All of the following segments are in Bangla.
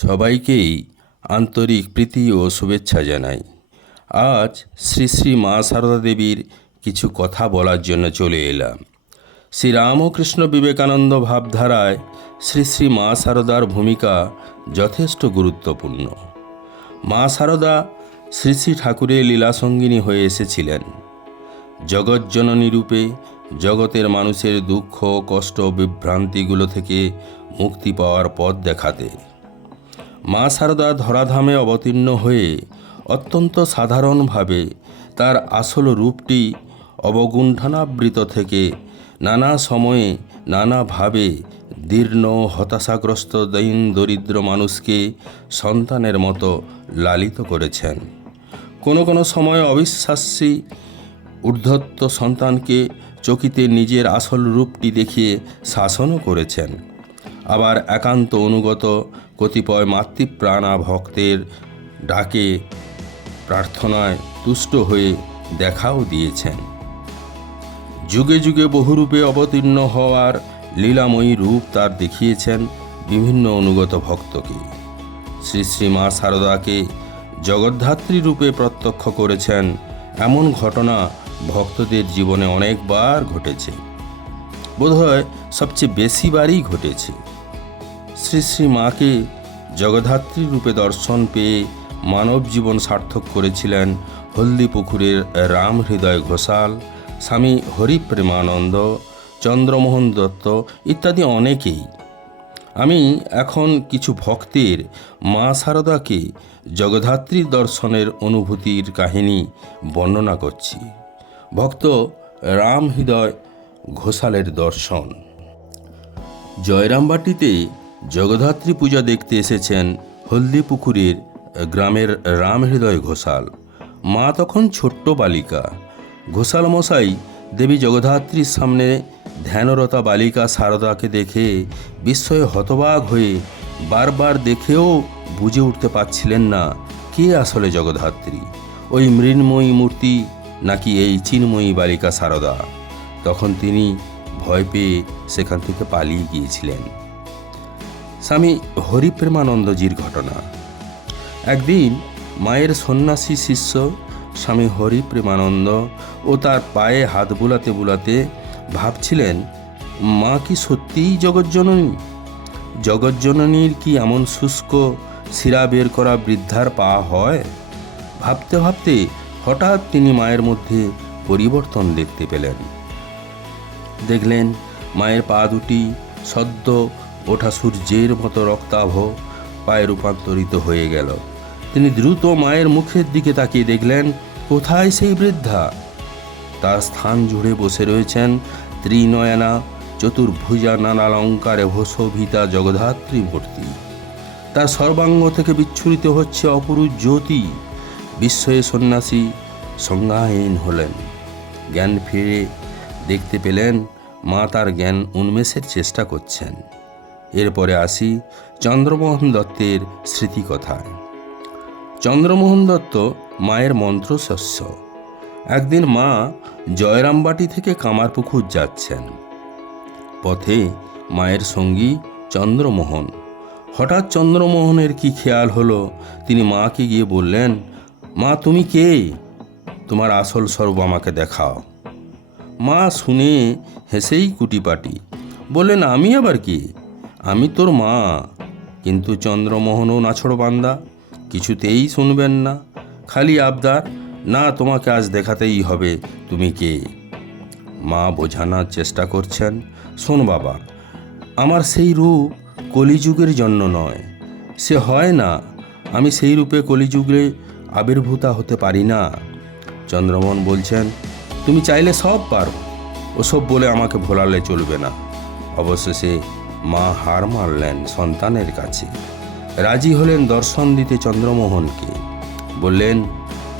সবাইকেই আন্তরিক প্রীতি ও শুভেচ্ছা জানাই। আজ শ্রী শ্রী মা সারদা দেবীর কিছু কথা বলার জন্য চলে এলাম। শ্রী রামকৃষ্ণ বিবেকানন্দ ভাবধারায় শ্রী শ্রী মা সারদার ভূমিকা যথেষ্ট গুরুত্বপূর্ণ। মা সারদা শ্রী শ্রী ঠাকুরের লীলাসঙ্গিনী হয়ে এসেছিলেন। জগজ্জননী রূপে জগতের মানুষের দুঃখ, কষ্ট, বিভ্রান্তিগুলো থেকে মুক্তি পাওয়ার পথ দেখাতে। মা সারদা ধরাধামে অবতীর্ণ হয়ে অত্যন্ত সাধারণভাবে তার আসল রূপটি অবগুণ্ঠনাবৃত থেকে নানা সময়ে নানাভাবে দীর্ণ, হতাশাগ্রস্ত, দৈন দরিদ্র মানুষকে সন্তানের মতো লালিত করেছেন। কোনো কোনো সময় অবিশ্বাসী ঊর্ধ্বত্ব সন্তানকে চকিতে নিজের আসল রূপটি দেখিয়ে শাসনও করেছেন। আবার একান্ত অনুগত কতিপয় মাতৃপ্রাণা ভক্তের ডাকে প্রার্থনায় তুষ্ট হয়ে দেখাও দিয়েছেন। যুগে যুগে বহুরূপে অবতীর্ণ হওয়ার লীলাময়ী রূপ তার দেখিয়েছেন বিভিন্ন অনুগত ভক্তকে। শ্রী শ্রী মা শারদাকে জগদ্ধাত্রী রূপে প্রত্যক্ষ করেছেন। এমন ঘটনা ভক্তদের জীবনে অনেকবার ঘটেছে। বোধহয় সবচেয়ে বেশিবারই ঘটেছে। শ্রী শ্রী মাকে জগদ্ধাত্রী রূপে দর্শন পেয়ে মানব জীবন সার্থক করেছিলেন হলদিপুকুরের রাম হৃদয় ঘোষাল, স্বামী হরিপ্রেমানন্দ চন্দ্রমোহন দত্ত ইত্যাদি অনেকেই। আমি এখন কিছু ভক্তের মা শারদাকে জগদ্ধাত্রী দর্শনের অনুভূতির কাহিনী বর্ণনা করছি। ভক্ত রাম হৃদয় ঘোষালের দর্শন। জয়রামবাটিতে জগদ্ধাত্রী পূজা দেখতে এসেছেন হলদিপুকুরের গ্রামের রামহৃদয় ঘোষাল। মা তখন ছোট্ট বালিকা। ঘোষাল মশাই দেবী জগদ্ধাত্রীর সামনে ধ্যানরতা বালিকা সারদাকে দেখে বিস্ময়ে হতবাক হয়ে বারবার দেখেও বুঝে উঠতে পারছিলেন না, কে আসলে জগদ্ধাত্রী? ওই মৃন্ময়ী মূর্তি নাকি এই চিন্ময়ী বালিকা সারদা? তখন তিনি ভয় পেয়ে সেখান থেকে পালিয়ে গিয়েছিলেন। স্বামী হরিপ্রেমানন্দজির ঘটনা। একদিন মায়ের সন্ন্যাসী শিষ্য স্বামী হরিপ্রেমানন্দ ও তার পায়ে হাত বুলাতে বুলাতে ভাবছিলেন, মা কি সত্যিই জগজ্জননী? জগজ্জননীর কি এমন শুষ্ক শিরা বের করা বৃদ্ধার পা হয়? ভাবতে ভাবতে হঠাৎ তিনি মায়ের মধ্যে পরিবর্তন দেখতে পেলেন। দেখলেন মায়ের পা দুটি সদ্য ওঠা সূর্যের মতো রক্তাভ পায়ে রূপান্তরিত হয়ে গেল। তিনি দ্রুত মায়ের মুখের দিকে তাকিয়ে দেখলেন, কোথায় সেই বৃদ্ধা? তার স্থান জুড়ে বসে রয়েছেন ত্রিনয়না, চতুর্ভুজা নানা নানালঙ্কারে ভোষভিতা জগধাত্রী মূর্তি। তার সর্বাঙ্গ থেকে বিচ্ছুরিত হচ্ছে অপরূপ জ্যোতি। বিস্ময়ে সন্ন্যাসী সংজ্ঞাহীন হলেন। জ্ঞান ফিরে দেখতে পেলেন, মা তার জ্ঞান উন্মেষের চেষ্টা করছেন। এরপরে আসি চন্দ্রমোহন দত্তের স্মৃতিকথায়। চন্দ্রমোহন দত্ত মায়ের মন্ত্র শস্য একদিন মা জয়রামবাটি থেকে কামারপুকুর যাচ্ছেন। পথে মায়ের সঙ্গী চন্দ্রমোহন। হঠাৎ চন্দ্রমোহনের কি খেয়াল হলো? তিনি মাকে গিয়ে বললেন, মা, তুমি কে? তোমার আসল স্বরূপ আমাকে দেখাও। মা শুনে হেসেই কুটিপাটি, বললেন, আমি আবার কি? আমি তোর মা। কিন্তু চন্দ্রমোহনও নাছড় বান্দা কিছুতেই শুনবেন না। খালি আবদার, না, তোমাকে আজ দেখাতেই হবে তুমি কে। মা বোঝানোর চেষ্টা করছেন। শোন বাবা, আমার সেই রূপ কলিযুগের জন্য নয়। সে হয় না, আমি সেই রূপে কলিযুগে আবির্ভূতা হতে পারি না। চন্দ্রমোহন বলছেন, তুমি চাইলে সব পারো। ওসব বলে আমাকে ভোলালে চলবে না। অবশেষে মা হার মারলেন সন্তানের কাছে। রাজি হলেন দর্শন দিতে চন্দ্রমোহনকে। বললেন,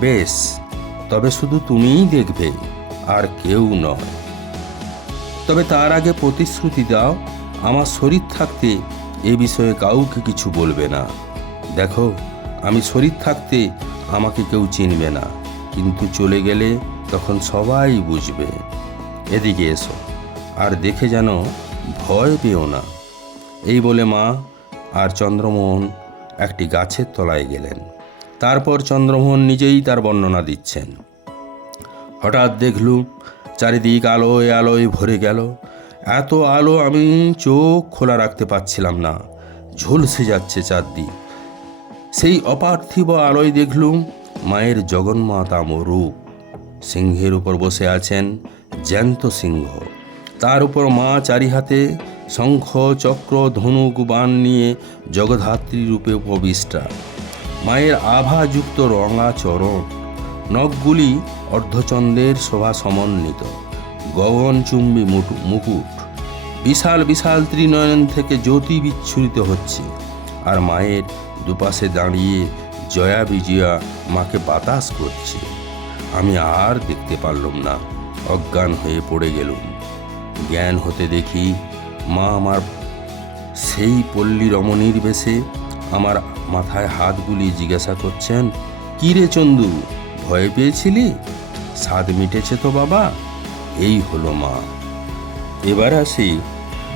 বেশ, তবে শুধু তুমিই দেখবে, আর কেউ নয়। তবে তার আগে প্রতিশ্রুতি দাও, আমার শরীর থাকতে এ বিষয়ে কাউকে কিছু বলবে না। দেখো, আমি শরীর থাকতে আমাকে কেউ চিনবে না, কিন্তু চলে গেলে তখন সবাই বুঝবে। এদিকে এসো, আর দেখে যেন ভয় পেও না। এই বলে মা আর চন্দ্রমোহন একটি গাছের তলায় গেলেন। তারপর চন্দ্রমোহন নিজেই তার বর্ণনা দিচ্ছেন। হঠাৎ দেখলুম চারিদিক আলোয় আলোয় ভরে গেল। এত আলো আমি চোখ খোলা রাখতে পারছিলাম না। ঝলসে যাচ্ছে চারদিক। সেই অপার্থিব আলোয় দেখলুম মায়ের জগন্মাতাম রূপ। সিংহের উপর বসে আছেন জ্যান্ত সিংহ। তার উপর মা চারি হাতে শঙ্খ, চক্র ধনুক বাণ নিয়ে জগধাত্রী রূপে উপবিষ্টা। মায়ের আভাযুক্ত রঙা চরণ, নখগুলি অর্ধচন্দ্রের শোভা সমন্বিত। গগনচুম্বী মুকুট, বিশাল বিশাল ত্রিনয়ন থেকে জ্যোতি বিচ্ছুরিত হচ্ছে। আর মায়ের দুপাশে দাঁড়িয়ে জয়া বিজয়া মাকে বাতাস করছে। আমি আর দেখতে পারলাম না, অজ্ঞান হয়ে পড়ে গেলুম। জ্ঞান হতে দেখি, মা আমার সেই পল্লী রমণীর বেশে আমার মাথায় হাত বুলিয়ে জিজ্ঞাসা করছেন, কি রে চন্দু, ভয় পেয়েছিলি? স্বাদ মিটেছে তো বাবা? এই হলো মা। এবার আসি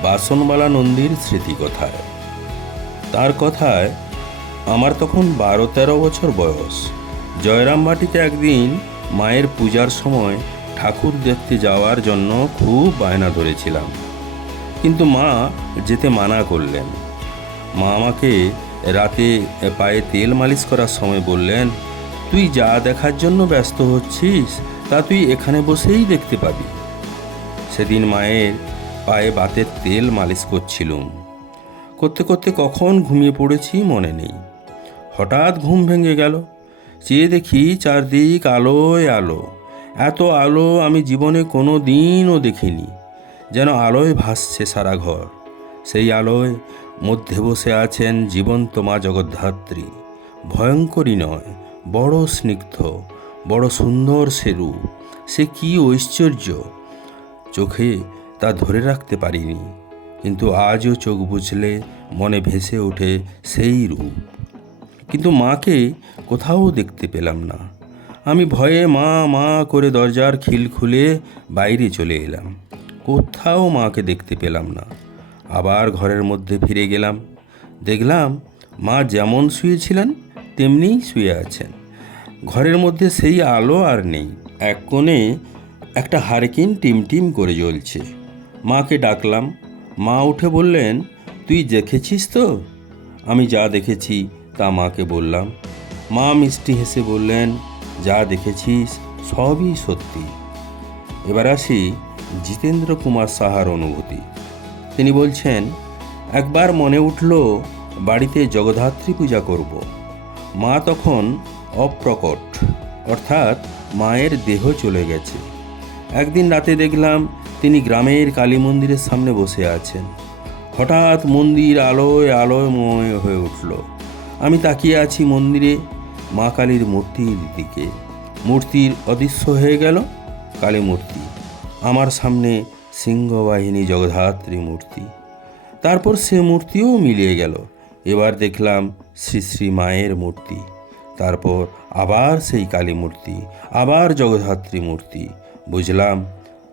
বাসনবালা নন্দীর স্মৃতিকথায়। তার কথায়, আমার তখন বারো তেরো বছর বয়স। জয়রামবাটিতে একদিন মায়ের পূজার সময় ঠাকুর দেখতে যাওয়ার জন্য খুব বায়না ধরেছিলাম। কিন্তু মা যেতে মানা করলেন। মা আমাকে রাতে পায়ে তেল মালিশ করার সময় বললেন, তুই যা দেখার জন্য ব্যস্ত হচ্ছিস, তা তুই এখানে বসেই দেখতে পাবি। সেদিন মায়ের পায়ে বাতের তেল মালিশ করছিলুম। করতে করতে কখন ঘুমিয়ে পড়েছি মনে নেই। হঠাৎ ঘুম ভেঙে গেল। চেয়ে দেখি চারদিক আলোয় আলো। এত আলো আমি জীবনে কোনো দিনও দেখিনি, যেন আলোয় ভাসছে সারা ঘর। সেই আলোয় মধ্যে বসে আছেন জীবন্ত মা জগদ্ধাত্রী। ভয়ঙ্করী নয়, বড় স্নিগ্ধ, বড় সুন্দর সে রূপ। সে কি ঐশ্বর্য? চোখে তা ধরে রাখতে পারিনি, কিন্তু আজও চোখ বুঝলে মনে ভেসে ওঠে সেই রূপ। কিন্তু মাকে কোথাও দেখতে পেলাম না। আমি ভয়ে মা মা করে দরজার খিল খুলে বাইরে চলে এলাম। কোথাও মাকে দেখতে পেলাম না। আবার ঘরের মধ্যে ফিরে গেলাম। দেখলাম মা যেমন শুয়েছিলেন তেমনিই শুয়ে আছেন। ঘরের মধ্যে সেই আলো আর নেই। এক কোণে একটা হারকিন টিমটিম করে জ্বলছে। মাকে ডাকলাম। মা উঠে বললেন, তুই দেখেছিস তো? আমি যা দেখেছি তা মাকে বললাম। মা মিষ্টি হেসে বললেন যা দেখেছিস সবই সত্যি। এবার আসি জিতেন্দ্র কুমার সাহার অনুভূতি। তিনি বলছেন, একবার মনে উঠল বাড়িতে জগদ্ধাত্রী পূজা করব। মা তখন অপ্রকট, অর্থাৎ মায়ের দেহ চলে গেছে। একদিন রাতে দেখলাম তিনি গ্রামের কালী মন্দিরের সামনে বসে আছেন। হঠাৎ মন্দির আলোয় আলোয়ময় হয়ে উঠল। আমি তাকিয়ে আছি মন্দিরে মা কালীর মূর্তির দিকে। মূর্তির অদৃশ্য হয়ে গেল কালী মূর্তি। আমার সামনে সিংহবাহিনী জগদ্ধাত্রী মূর্তি। তারপর সে মূর্তিও মিলিয়ে গেল। এবার দেখলাম শ্রী শ্রী মায়ের মূর্তি। তারপর আবার সেই কালী মূর্তি, আবার জগদ্ধাত্রী মূর্তি। বুঝলাম,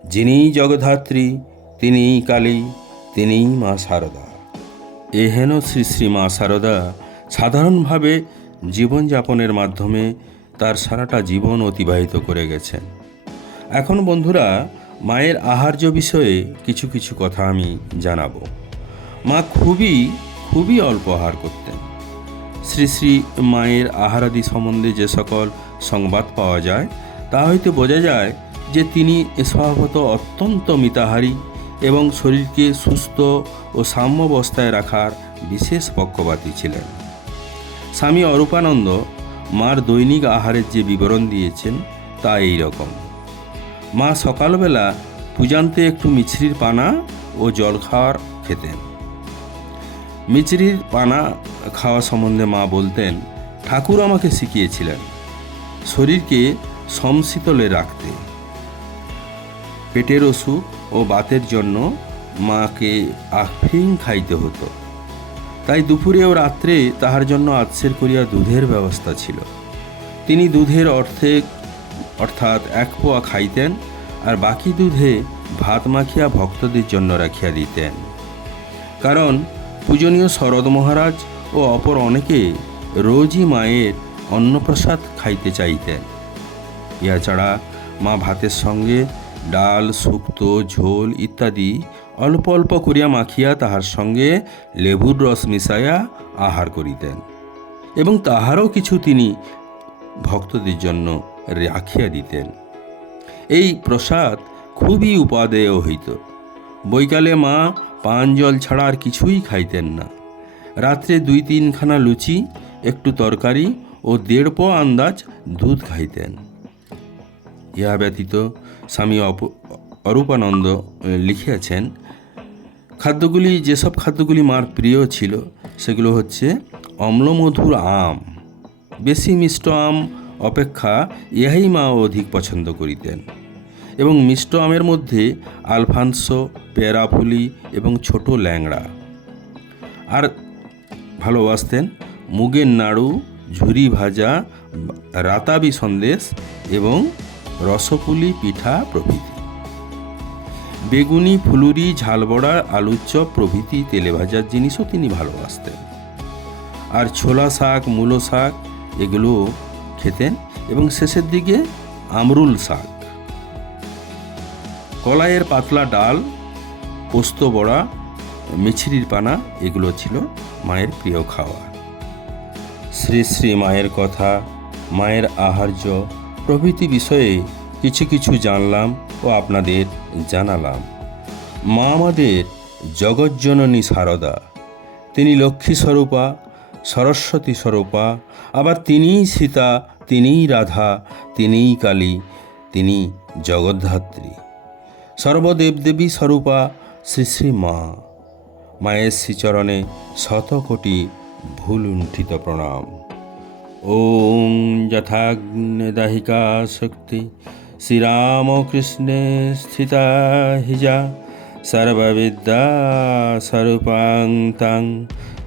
যিনিই জগদ্ধাত্রী, তিনিই কালী, তিনিই মা শারদা এহেন শ্রী শ্রী মা শারদা সাধারণভাবে জীবনযাপনের মাধ্যমে তার সারাটা জীবন অতিবাহিত করে গেছেন। এখন বন্ধুরা, মায়ের আহার্য বিষয়ে কিছু কিছু কথা আমি জানাব। মা খুবই খুবই অল্প আহার করতেন। শ্রী শ্রী মায়ের আহারাদি সম্বন্ধে যে সকল সংবাদ পাওয়া যায়, তা হইতে বোঝা যায় যে তিনি স্বভাবত অত্যন্ত মিতাহারী এবং শরীরকে সুস্থ ও সাম্যবস্থায় রাখার বিশেষ পক্ষপাতী ছিলেন। স্বামী অরূপানন্দ মার দৈনিক আহারের যে বিবরণ দিয়েছেন, তা এই রকম। মা সকালবেলা পূজান্তে একটু মিছরির পানা ও জল খাওয়ার খেতেন। মিচড়ির পানা খাওয়া সম্বন্ধে মা বলতেন, ঠাকুর আমাকে শিখিয়েছিলেন শরীরকে সমশীতলে রাখতে। পেটের অসুখ ও বাতের জন্য মাকে আফিং খাইতে হতো। তাই দুপুরে ও রাত্রে তাহার জন্য আৎসের করিয়া দুধের ব্যবস্থা ছিল। তিনি দুধের অর্থে অর্থাৎ এক পোয়া খাইতেন আর বাকি দুধে ভাত মাখিয়া ভক্তদের জন্য রাখিয়া দিতেন। কারণ পূজনীয় শরৎ মহারাজ ও অপর অনেকে রোজই মায়ের অন্নপ্রসাদ খাইতে চাইতেন। ইয়া ছাড়া মা ভাতের সঙ্গে ডাল, শুক্তো, ঝোল ইত্যাদি অল্প অল্প করিয়া মাখিয়া তাহার সঙ্গে লেবুর রস মিশাইয়া আহার করিতেন। এবং তাহারও কিছু তিনি ভক্তদের জন্য রাখিয়া দিতেন। এই প্রসাদ খুবই উপাদেয় হইত বৈকালে মা পান জল ছাড়া আর কিছুই খাইতেন না। রাত্রে দুই তিনখানা লুচি, একটু তরকারি ও দেড় পো আন্দাজ দুধ খাইতেন। ইহা ব্যতীত স্বামী অপ, অরূপানন্দ লিখিয়াছেন খাদ্যগুলি, যেসব খাদ্যগুলি মার প্রিয় ছিল, সেগুলো হচ্ছে অম্লমধুর আম, বেশি মিষ্ট আম অপেক্ষা ইহাই মা অধিক পছন্দ করিতেন। এবং মিষ্ট আমের মধ্যে আলফানসো, পেরাফুলি এবং ছোট ল্যাংড়া। আর ভালোবাসতেন মুগের নাড়ু, ঝুরি ভাজা, রাতাবি সন্দেশ এবং রসপুলি পিঠা প্রভৃতি। বেগুনি, ফুলুরি, ঝালবড়া, আলুর চপ প্রভৃতি তেলে ভাজার জিনিসও তিনি ভালোবাসতেন। আর ছোলা শাক, মূলো শাক এগুলো খেতেন এবং শেষের দিকে আমরুল শাক। কলাইয়ের পাতলা ডাল, পোস্ত বড়া, মিছরির পানা, এগুলো ছিল মায়ের প্রিয় খাওয়া। শ্রী শ্রী মায়ের কথা, মায়ের আহার্য প্রভৃতি বিষয়ে কিছু কিছু জানলাম ও আপনাদের জানালাম, মা আমাদের জগজ্জননী সারদা। তিনি লক্ষ্মী স্বরূপা সরস্বতী স্বরূপা আবার তিনিই সীতা, তিনিই রাধা, তিনিই কালী তিনি জগদ্ধাত্রী। সর্বদেবদেবী স্বরূপা, শ্রী শ্রী মা। মায়ের শ্রীচরণে শত কোটি ভুল লুণ্ঠিত প্রণাম। ওম যথাগ্নদাহিকা শক্তি শ্রীরামকৃষ্ণে স্থিতা হিজা সর্ববিদ্যা স্বরূপাং তাং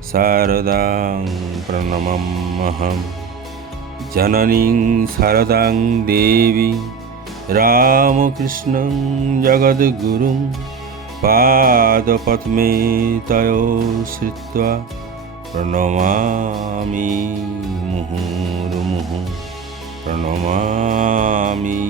শারদাং প্রণমমহম জননীং শারদাং দেবী রামকৃষ্ণং জগদ্গুরুং পাদপদ্মে তয়ো শ্রিত্वा প্রণমামি মুহুর্মুহু। প্রণমামি